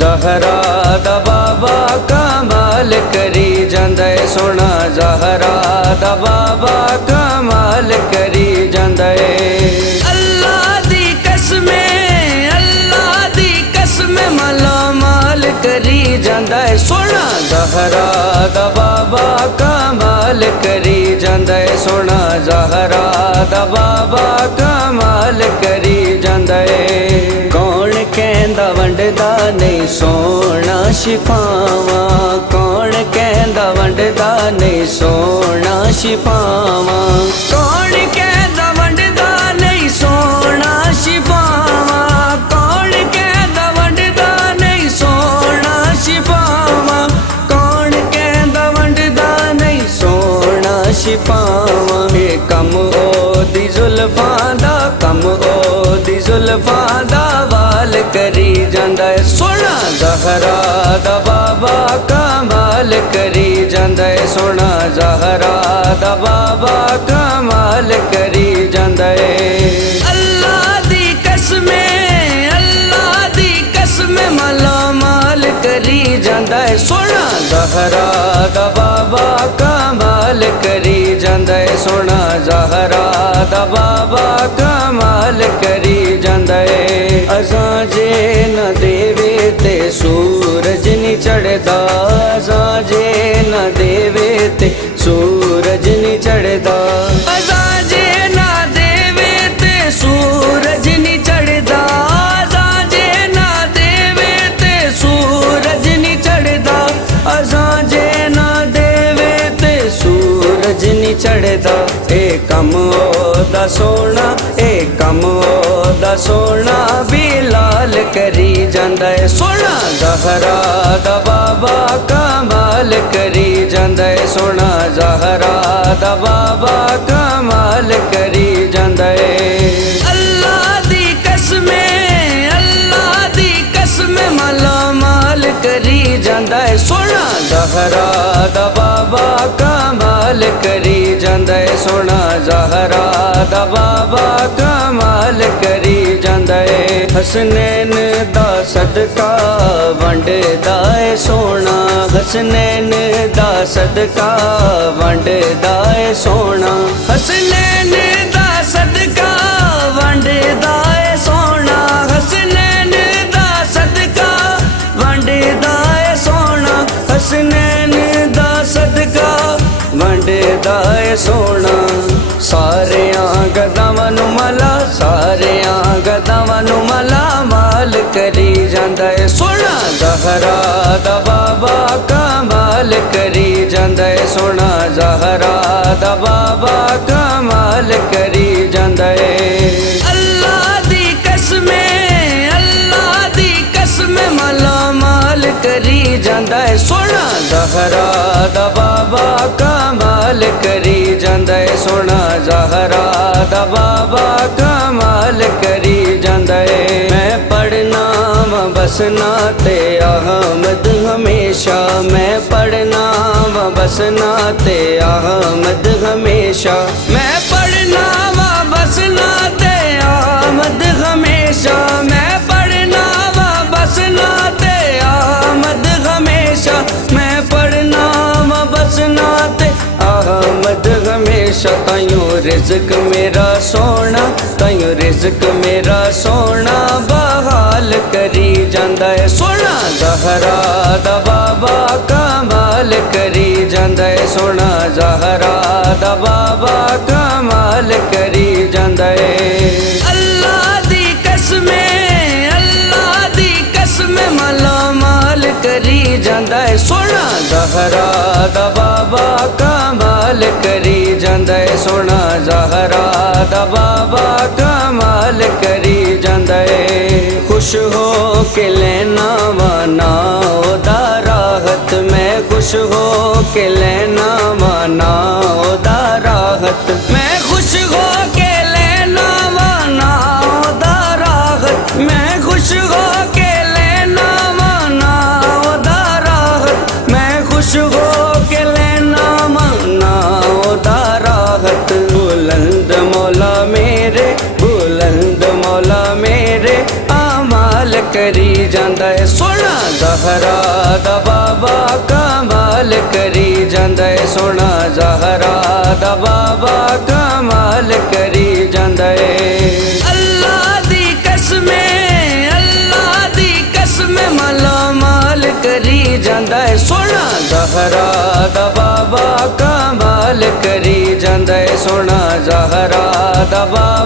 ज़हरा दा बाबा कमाल करी जांदा है सोना, ज़हरा दा बाबा कमाल करी जांदा है। अल्लाह दी कसम माला माल करी जांदा है सोना, ज़हरा दा बाबा कमाल करी जांदा है सोना, ज़हरा दा बाबा कमाल करी जांदा है। कौन कहंदा वंडदा नहीं सोना शिफावा, कौन कहंदा वंडदा नहीं सोना शिफावा, कौन कहंदा वंडदा नहीं सोना शिफावा, कौन कहंदा वंडदा नहीं सोना शिफावा, कौन कहंदा वंडदा नहीं सोना शिफावा। ये कम ओदी जुल्फां दा, कम ओदी जुल्फां दा वाल करी जांदा है सोना, ज़हरा दा बाबा कमाल करी जांदा है सोना, ज़हरा दा बाबा कमाल करी जांदा है। अल्लाह दी कसम माला माल करी जांदा है सोना, ज़हरा दा बाबा कमाल करी जांदा है सोना, ज़हरा दा बाबा कमाल करी जांदा है। असां जे न देवे ते सूरज नी चढ़दा, असां जे न देवे ते सूरज नी चढ़दा, असां जे न देवे ते सूरज नी चढ़दा, असां जे न देवे ते सूरज नी चढ़दा, असां जे न देवे ते सूरज नी चढ़दा। ए कम ओदा सोना, ए कम ओदा सोना भी लाल करी जांदा है सोना, ज़हरा दा बाबा कमाल करी जांदा है सोना, ज़हरा दा बाबा कमाल करी जांदा है। अल्लाह दी कसम माला माल करी जांदा है सोना, ज़हरा दा बाबा कमाल करी जांदा है सोना, ज़हरा दा बाबा कमाल करी जांदा है। हसनैन दा सदका वंडदा है सोना, हसनैन दा सदका वंडदा है सोना, हसनैन दा सदका वंडदा है सोना, हसनैन दा सदका वंडदा है सोना, हसनैन दा सदका वंडदा है सोना। सारियां गदावां नूं मला, सारियां गदावां नूं मला माल करी जांदा है सोना, ज़हरा दा बाबा कमाल करी जांदा है सोना, ज़हरा दा बाबा कमाल करी जांदा है। अल्लाह दी कसम माला माल करी जांदा है सोना, ज़हरा दा बाबा कमाल करी जांदा है सोना, ज़हरा दा बाबा कमाल करी जांदा है। मैं पढ़ना वा बसना ते अहमद हमेशा, मैं पढ़ना वा बसना ते अहमद हमेशा, मैं पढ़ना वा बसना ते अहमद हमेशा, मैं पढ़ना वा बसना ते अहमद हमेशा, मैं पढ़ना वा बसना ते अहमद हमेशा। ताइयों रिज़्क मेरा सोना, ताइयों रिज़्क मेरा सोना बहाल करी जांदा है सोना, ज़हरा दा बाबा कमाल करी जांदा है सोना, ज़हरा दा बाबा कमाल करी जांदा है। अल्लाह दी कसम माला माल करी जांदा है सोना, ज़हरा दा बाबा कमाल करी जांदा है सोना, ज़हरा दा बाबा कमाल करी जांदा है। खुश हो के लेना वा ना ओदा राहत, मैं खुश हो के लेना वा ना ओदा राहत, मैं खुश हो के लेना वा ना ओदा राहत, मैं खुश हो के लेना वा ना ओदा राहत, मैं खुश हो के लेना वा ना ओदा राहत। बुलंद मौला मेरे, बुलंद मौला मेरे आमाल करी जांदा है सोना, ਜ਼ਹਰਾ ਦਾ ਬਾਬਾ ਕਮਾਲ ਕਰੀ ਜਾਂਦਾ ਏ ਸੋਹਣਾ ਜ਼ਹਰਾ ਦਾ ਬਾਬਾ ਕਮਾਲ ਕਰੀ ਜਾਂਦਾ ਏ ਅੱਲਾ ਦੀ ਕਸਮ ਮਾਲਾ ਮਾਲ ਕਰੀ ਜਾਂਦਾ ਏ ਸੋਹਣਾ ਜ਼ਹਰਾ ਦਾ ਬਾਬਾ ਕਮਾਲ ਕਰੀ ਜਾਂਦਾ ਏ ਸੋਹਣਾ ਜ਼ਹਰਾ ਦਾ ਬਾਬਾ